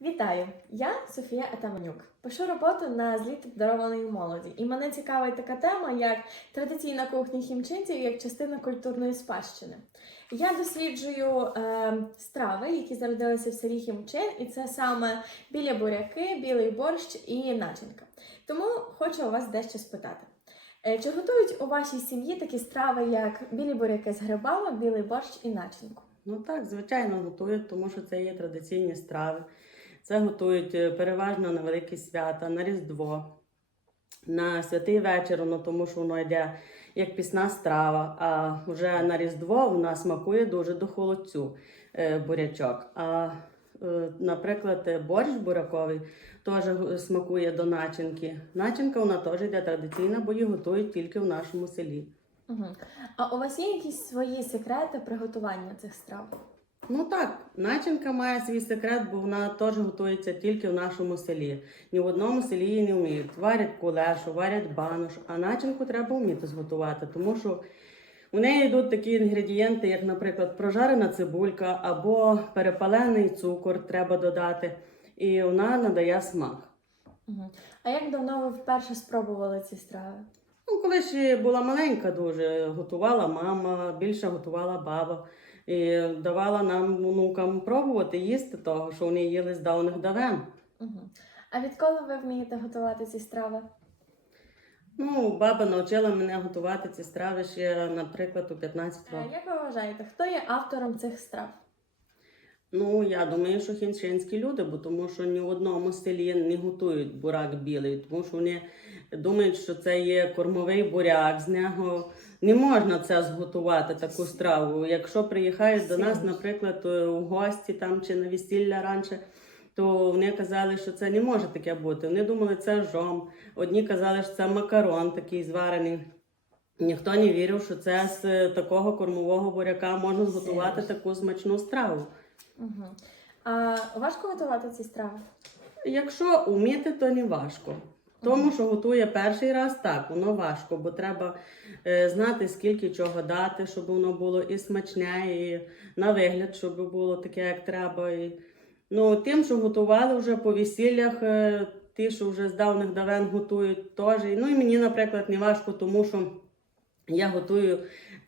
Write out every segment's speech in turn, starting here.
Вітаю! Я Софія Атаманюк. Пишу роботу на зліт обдарованої молоді, і мене цікавить така тема, як традиційна кухня хімчинців як частина культурної спадщини. Я досліджую е, страви, які зародилися в селі Хімчин, і це саме білі буряки, білий борщ і начинка. Тому хочу у вас дещо спитати. Е, Чи готують у вашій сім'ї такі страви, як білі буряки з грибами, білий борщ і начинку? Ну так, звичайно, готують, тому що це є традиційні страви. Це готують е, переважно на великі свята, на Різдво, на святий вечір, ну, тому що воно йде як пісна страва. А вже на Різдво вона смакує дуже до холодцю е, бурячок. А, е, наприклад, борщ буряковий теж смакує до начинки. Начинка вона теж йде традиційна, бо її готують тільки в нашому селі. Угу. А у вас є якісь свої секрети приготування цих страв? Ну так, начинка має свій секрет, бо вона теж готується тільки в нашому селі. Ні в одному селі її не вміють. Варять кулешу, варять банош, а начинку треба вміти зготувати, тому що в неї йдуть такі інгредієнти, як, наприклад, прожарена цибулька або перепалений цукор треба додати, і вона надає смак. А як давно ви вперше спробували ці страви? Ну, коли ще була маленька, дуже готувала мама, більше готувала баба. І давала нам внукам пробувати їсти того, що вони їли з давних давен. Угу. А відколи ви вмієте готувати ці страви? Ну, баба навчила мене готувати ці страви ще, наприклад, у 15 Е, років. Як ви вважаєте, хто є автором цих страв? Ну, я думаю, що хінчинські люди, бо тому що ні в одному селі не готують бурак білий, тому що вони думають, що це є кормовий буряк, з нього не можна це зготувати, таку страву. Якщо приїхають до нас, наприклад, е, у гості там чи на весілля раніше, то вони казали, що це не може таке бути. Вони думали, це жом. Одні казали, що це макарон такий зварений. Ніхто не вірив, що це з е, такого кормового буряка можна зготувати таку смачну страву. Угу. А важко готувати ці страви? Якщо вміти, то не важко. Тому, що готує перший раз, так, воно важко, бо треба е, знати, скільки чого дати, щоб воно було і смачне, і на вигляд, щоб було таке, як треба. І, ну, тим, що готували вже по весіллях, е, ті, що вже з давних давен готують, теж. Ну і мені, наприклад, не важко, тому що я готую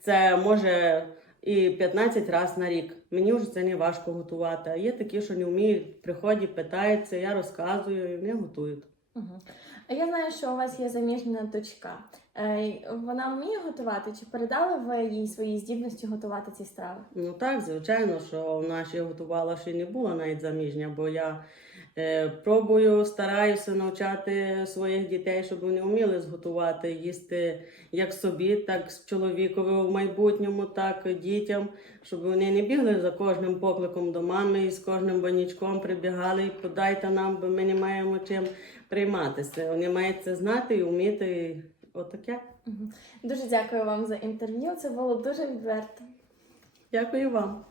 це може і 15 разів на рік. Мені вже це не важко готувати. А є такі, що не вміють, приходять, питаються, я розказую, і вони готують. Угу. А я знаю, що у вас є заміжня дочка. Е, Вона вміє готувати? Чи передали ви їй свої здібності готувати ці страви? Ну так, звичайно, що вона ще готувала, ще не була навіть заміжня, бо я пробую, стараюся навчати своїх дітей, щоб вони вміли зготувати, їсти як собі, так з чоловікові в майбутньому, так і дітям, щоб вони не бігли за кожним покликом до мами і з кожним банічком прибігали і подайте нам, бо ми не маємо чим прийматися. Вони мають це знати і вміти. і Отаке. Дуже дякую вам за інтерв'ю. Це було дуже відверто. Дякую вам.